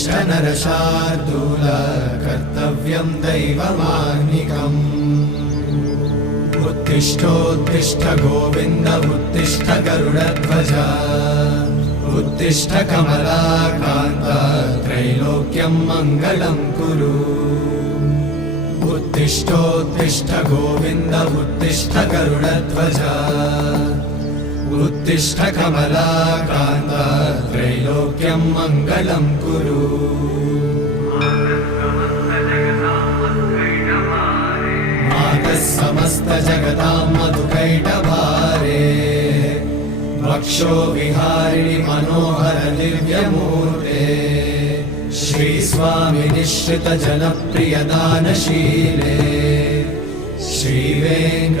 उत्तिष्ठ नरशार्दूल कर्तव्यं दैवमाह्निकम् उत्तिष्ठोत्तिष्ठ गोविन्द उत्तिष्ठ गरुडध्वज उत्तिष्ठ कमलाकान्त त्रैलोक्यं मङ्गलं कुरु उत्तिष्ठोत्तिष्ठ गोविन्द उत्तिष्ठ गरुडध्वज उत्तिष्ठ कमलाकान्त त्रैलोक्यं मङ्गलं कुरु मातः समस्त जगतां मधुकैटभारे वक्षो विहारिणि मनोहर दिव्यमूर्ते श्रीस्वामि निश्रित जनप्रिय दानशीले श्रीवेङ्कट